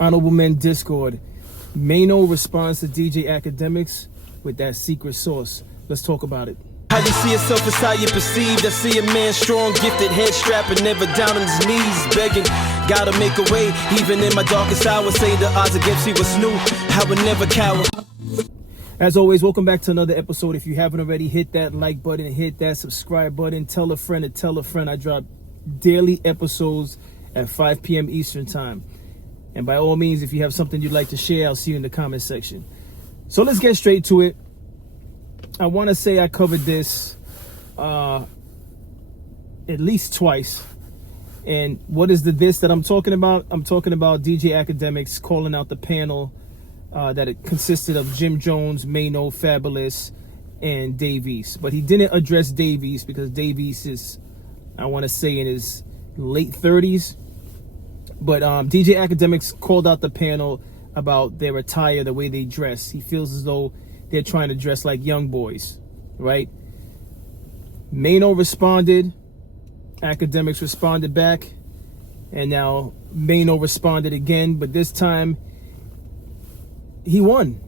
Honorable Men Discord. Maino responds to DJ Akademiks with that secret sauce. Let's talk about it. How you see yourself is how you perceived. I see a man strong, gifted, head strapping, never down on his knees, begging. Gotta make a way, even in my darkest hour. Say the odds against me was new. I would never cower. As always, welcome back to another episode. If you haven't already, hit that like button, hit that subscribe button, tell a friend to tell a friend. I drop daily episodes at 5 p.m. Eastern time. And by all means, if you have something you'd like to share, I'll see you in the comment section. So let's get straight to it. I want to say I covered this at least twice. And what is the this that I'm talking about? I'm talking about DJ Akademiks calling out the panel that it consisted of Jim Jones, Maino, Fabulous, and Davies. But he didn't address Davies because Davies is, I want to say, in his late 30s. But DJ Akademiks called out the panel about their attire, the way they dress. He feels as though they're trying to dress like young boys, right? Maino responded. Akademiks responded back. And now Maino responded again. But this time, he won.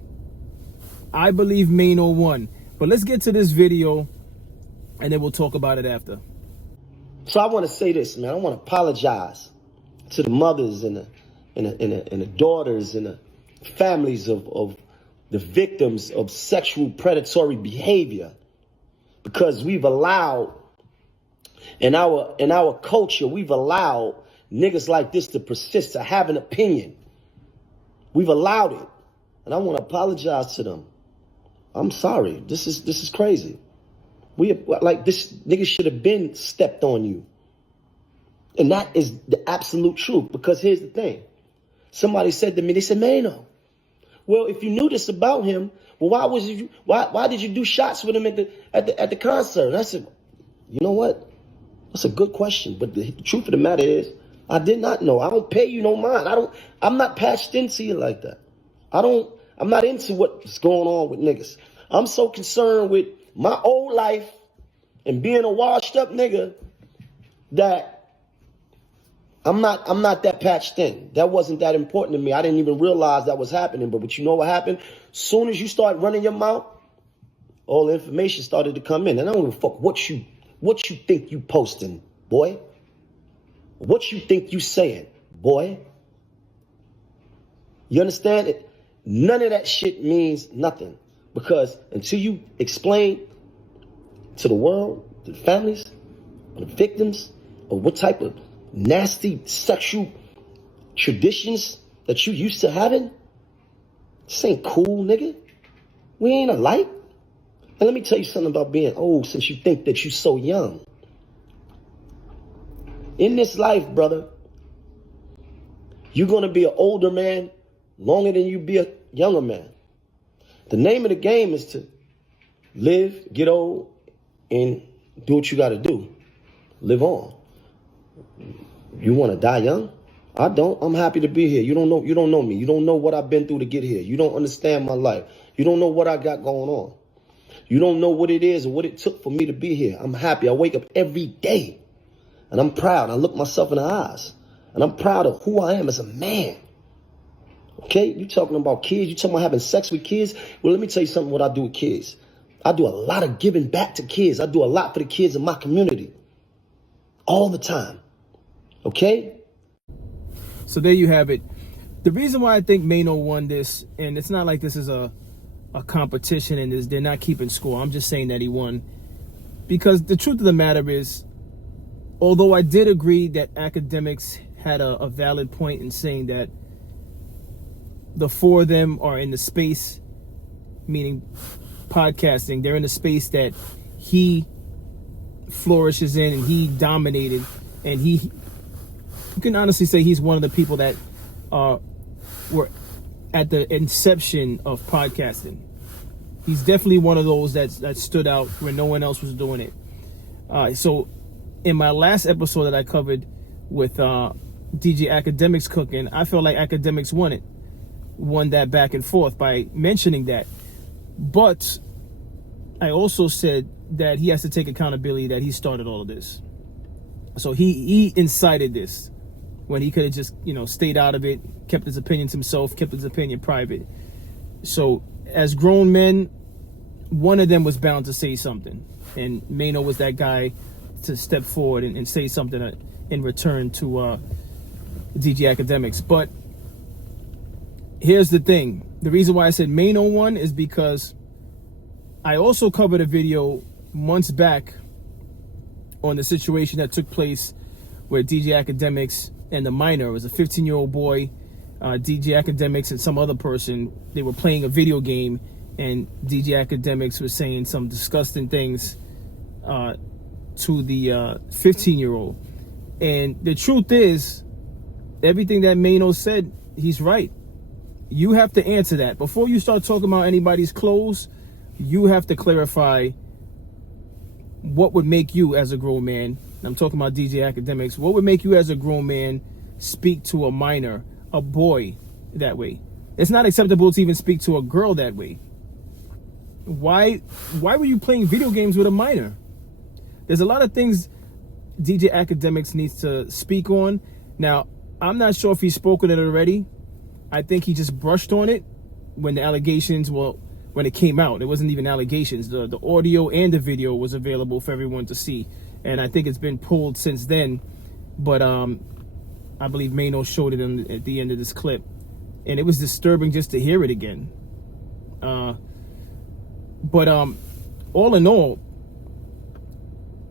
I believe Maino won. But let's get to this video, and then we'll talk about it after. So I want to say this, man. I want to apologize to the mothers and the daughters and the families of the victims of sexual predatory behavior, because we've allowed in our culture, we've allowed niggas like this to persist, to have an opinion. We've allowed it, and I want to apologize to them. I'm sorry. This is crazy. This nigga should have been stepped on you. And that is the absolute truth, because here's the thing. Somebody said to me, they said, Maino, well, if you knew this about him, well, why did you do shots with him at the concert? And I said, you know what? That's a good question. But the truth of the matter is, I did not know. I don't pay you no mind. I'm not patched into you like that. I'm not into what's going on with niggas. I'm so concerned with my old life and being a washed up nigga that I'm not that patched in. That wasn't that important to me. I didn't even realize that was happening. But you know what happened? Soon as you start running your mouth, all the information started to come in. And I don't give a fuck what you think you posting, boy. What you think you saying, boy. You understand it? None of that shit means nothing. Because until you explain to the world, to the families, the victims, of what type of nasty sexual traditions that you used to having, this ain't cool, nigga. We ain't alike. And let me tell you something about being old, since you think that you're so young. In this life, brother, you're going to be an older man longer than you be a younger man. The name of the game is to live, get old, and do what you got to do. Live on. You want to die young? I don't. I'm happy to be here. You don't know me. You don't know what I've been through to get here. You don't understand my life. You don't know what I got going on. You don't know what it is or what it took for me to be here. I'm happy. I wake up every day, and I'm proud. I look myself in the eyes, and I'm proud of who I am as a man. Okay? You talking about kids. You talking about having sex with kids. Well, let me tell you something what I do with kids. I do a lot of giving back to kids. I do a lot for the kids in my community. All the time. Okay? So there you have it. The reason why I think Maino won this, and it's not like this is a competition and they're not keeping score. I'm just saying that he won. Because the truth of the matter is, although I did agree that Akademiks had a valid point in saying that the four of them are in the space, meaning podcasting, they're in the space that he flourishes in and he dominated, and you can honestly say he's one of the people that were at the inception of podcasting. He's definitely one of those that stood out where no one else was doing it. So in my last episode that I covered with DJ Akademiks cooking, I felt like Akademiks won that back and forth by mentioning that. But I also said that he has to take accountability that he started all of this. So he incited this when he could have just, stayed out of it, kept his opinions himself, kept his opinion private. So as grown men, one of them was bound to say something. And Maino was that guy to step forward and say something in return to DJ Akademiks. But here's the thing. The reason why I said Maino won is because I also covered a video months back on the situation that took place where DJ Akademiks and the minor, it was a 15-year-old boy, DJ Akademiks and some other person, they were playing a video game, and DJ Akademiks was saying some disgusting things to the 15-year-old. And the truth is, everything that Maino said, he's right. You have to answer that. Before you start talking about anybody's clothes, you have to clarify what would make you as a grown man, I'm talking about DJ Akademiks, what would make you as a grown man speak to a minor, a boy, that way? It's not acceptable to even speak to a girl that way. Why were you playing video games with a minor? There's a lot of things DJ Akademiks needs to speak on. Now, I'm not sure if he's spoken it already. I think he just brushed on it when the allegations, when it came out. It wasn't even allegations. The audio and the video was available for everyone to see. And I think it's been pulled since then. But I believe Maino showed it at the end of this clip. And it was disturbing just to hear it again. But all in all,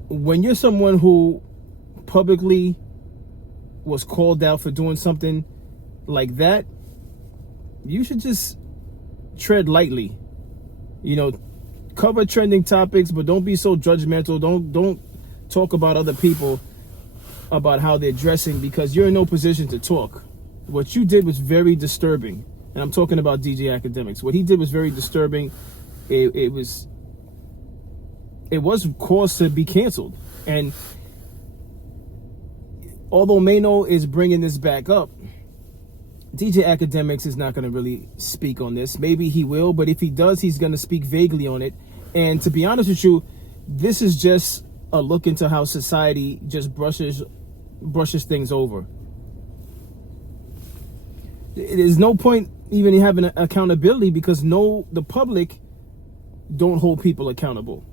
when you're someone who publicly was called out for doing something like that, you should just tread lightly. Cover trending topics, but don't be so judgmental. Don't talk about other people, about how they're dressing, because you're in no position to talk. What you did was very disturbing. And I'm talking about DJ Akademiks. What he did was very disturbing. It was cause to be canceled. And although Maino is bringing this back up, DJ Akademiks is not going to really speak on this. Maybe he will, but if he does, he's going to speak vaguely on it. And to be honest with you, this is just a look into how society just brushes things over. There's no point even having accountability, because the public don't hold people accountable.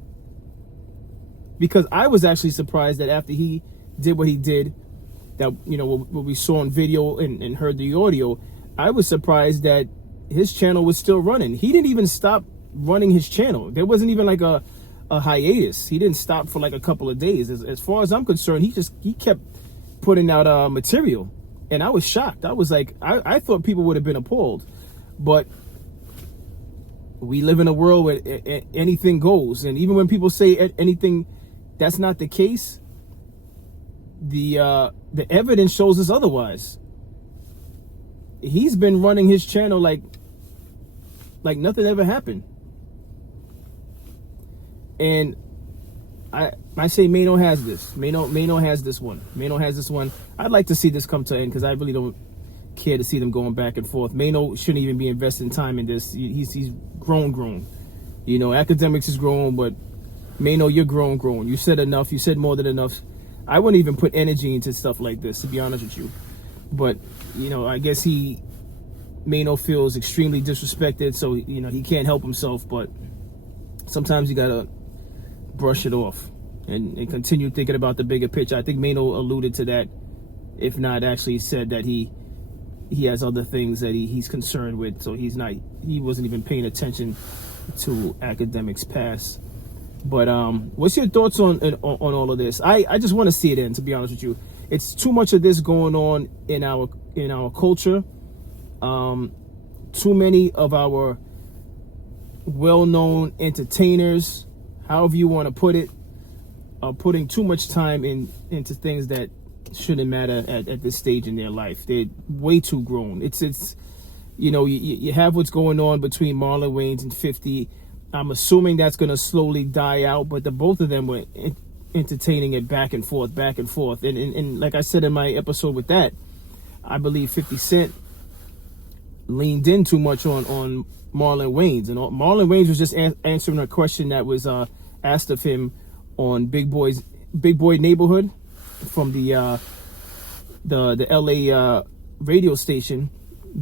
Because I was actually surprised that after he did what he did, that what we saw on video and heard the audio, I was surprised that his channel was still running. He didn't even stop running his channel. There wasn't even like a hiatus. He didn't stop for like a couple of days. As far as I'm concerned, he kept putting out material, and I was shocked. I was like, I thought people would have been appalled, but we live in a world where anything goes. And even when people say anything, that's not the case. The evidence shows us otherwise. He's been running his channel like nothing ever happened. And I say Maino has this. Maino has this one. Maino has this one. I'd like to see this come to an end, because I really don't care to see them going back and forth. Maino shouldn't even be investing time in this. He's grown. Akademiks is grown, but Maino, you're grown. You said enough. You said more than enough. I wouldn't even put energy into stuff like this, to be honest with you. But, I guess Maino feels extremely disrespected, so, he can't help himself. But sometimes you got to brush it off and continue thinking about the bigger picture. I think Maino alluded to that, if not actually said that he has other things that he's concerned with. So he wasn't even paying attention to Akademiks' past. But what's your thoughts on all of this? I just want to see it end, to be honest with you. It's too much of this going on in our culture. Too many of our well-known entertainers, however you want to put it, are putting too much time into things that shouldn't matter at this stage in their life. They're way too grown. It's you have what's going on between Marlon Wayans and 50. I'm assuming that's going to slowly die out, but the both of them were entertaining it back and forth. And like I said in my episode with that, I believe 50 Cent leaned in too much on Marlon Wayans. And Marlon Wayans was just answering a question that was asked of him on Big Boy Neighborhood from the the LA radio station.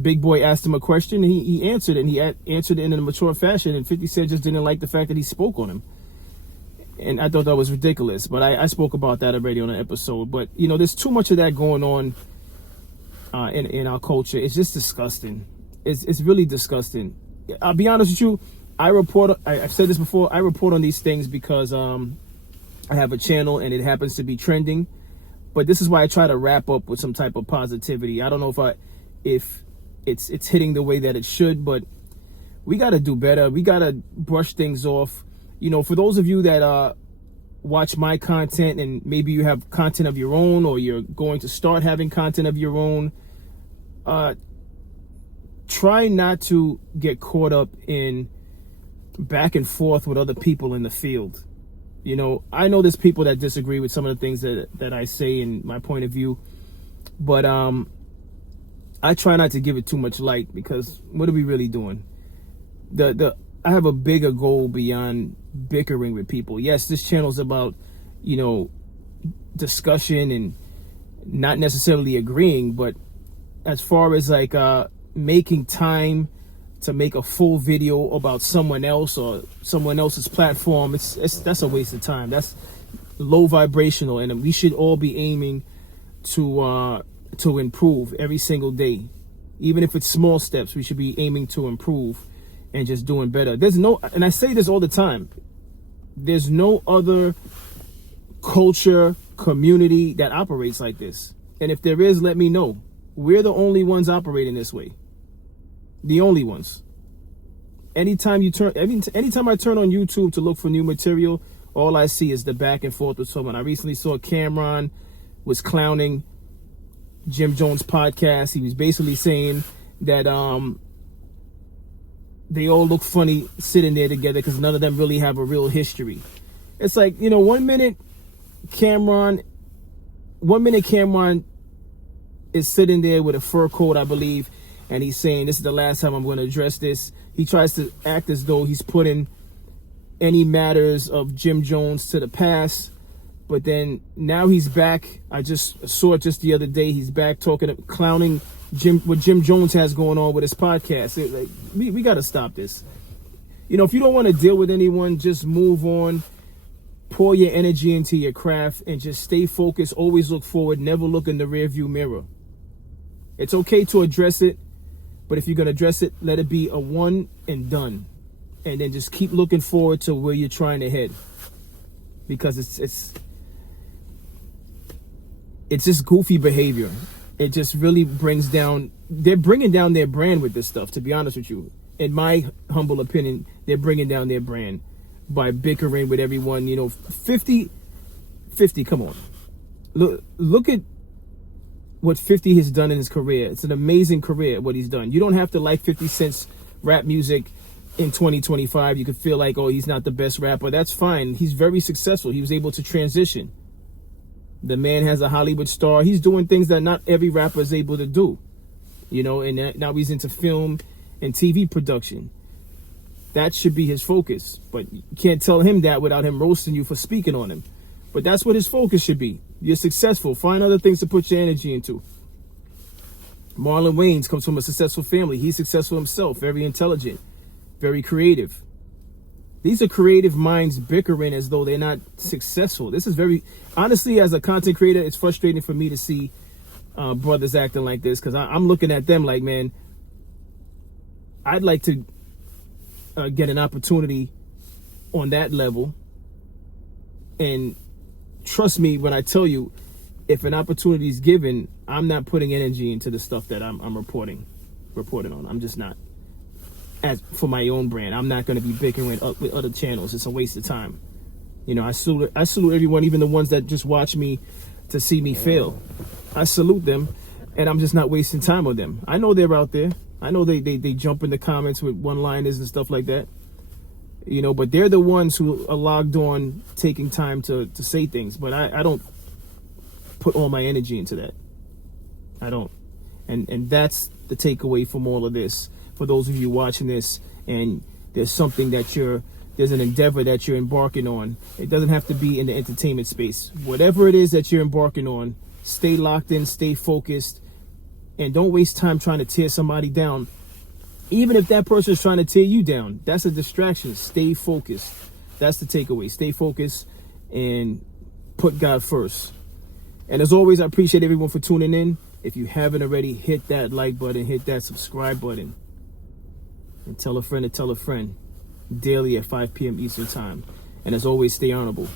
Big Boy asked him a question, and he answered it, and he answered it in a mature fashion, and 50 Cent just didn't like the fact that he spoke on him. And I thought that was ridiculous, but I spoke about that already on an episode. But, you know, there's too much of that going on in our culture. It's just disgusting. It's really disgusting. I'll be honest with you, I've said this before, I report on these things because I have a channel and it happens to be trending. But this is why I try to wrap up with some type of positivity. I don't know if it's hitting the way that it should, but we got to do better. We got to brush things off. You know, for those of you that watch my content and maybe you have content of your own, or you're going to start having content of your own, try not to get caught up in back and forth with other people in the field. You know, I know there's people that disagree with some of the things that I say in my point of view, but I try not to give it too much light, because what are we really doing? I have a bigger goal beyond bickering with people. Yes, this channel's about, you know, discussion and not necessarily agreeing, but as far as like making time to make a full video about someone else or someone else's platform, that's a waste of time. That's low vibrational, and we should all be aiming to improve every single day. Even if it's small steps, we should be aiming to improve and just doing better. And I say this all the time, there's no other culture, community that operates like this. And if there is, let me know. We're the only ones operating this way. The only ones. Anytime I turn on YouTube to look for new material, all I see is the back and forth with someone. I recently saw Cameron was clowning Jim Jones' podcast. He was basically saying that they all look funny sitting there together because none of them really have a real history. It's like, you know, one minute Cameron is sitting there with a fur coat, I believe, and he's saying, this is the last time I'm going to address this. He tries to act as though he's putting any matters of Jim Jones to the past. But then now he's back. I just saw it just the other day. He's back clowning what Jim Jones has going on with his podcast. We got to stop this. You know, if you don't want to deal with anyone, just move on. Pour your energy into your craft and just stay focused. Always look forward. Never look in the rearview mirror. It's okay to address it, but if you're going to address it, let it be a one and done. And then just keep looking forward to where you're trying to head. Because it's just goofy behavior. It just really they're bringing down their brand with this stuff, to be honest with you. In my humble opinion, they're bringing down their brand by bickering with everyone. You know, 50, come on. Look at what 50 has done in his career. It's an amazing career, what he's done. You don't have to like 50 Cent's rap music in 2025. You could feel like, oh, he's not the best rapper. That's fine. He's very successful. He was able to transition. The man has a Hollywood star. He's doing things that not every rapper is able to do, you know, and now he's into film and TV production. That should be his focus, but you can't tell him that without him roasting you for speaking on him. But that's what his focus should be. You're successful. Find other things to put your energy into. Marlon Wayans comes from a successful family. He's successful himself, very intelligent, very creative. These are creative minds bickering as though they're not successful. This is very, honestly, as a content creator, it's frustrating for me to see brothers acting like this, because I'm looking at them like, man, I'd like to get an opportunity on that level. And trust me when I tell you, if an opportunity is given, I'm not putting energy into the stuff that I'm reporting on. I'm just not. As for my own brand, I'm not going to be bickering with other channels. It's a waste of time. You know, I salute everyone, even the ones that just watch me to see me fail. I salute them, and I'm just not wasting time on them. I know they're out there. I know they jump in the comments with one-liners and stuff like that. You know, but they're the ones who are logged on, taking time to say things. But I don't put all my energy into that. I don't. And that's the takeaway from all of this. For those of you watching this, and there's something there's an endeavor that you're embarking on. It doesn't have to be in the entertainment space. Whatever it is that you're embarking on, Stay locked in, stay focused, and don't waste time trying to tear somebody down. Even if that person is trying to tear you down, that's a distraction. Stay focused. That's the takeaway. Stay focused and put God first. And as always, I appreciate everyone for tuning in. If you haven't already, hit that like button, hit that subscribe button, and tell a friend to tell a friend daily at 5 p.m. Eastern Time. And as always, stay honorable.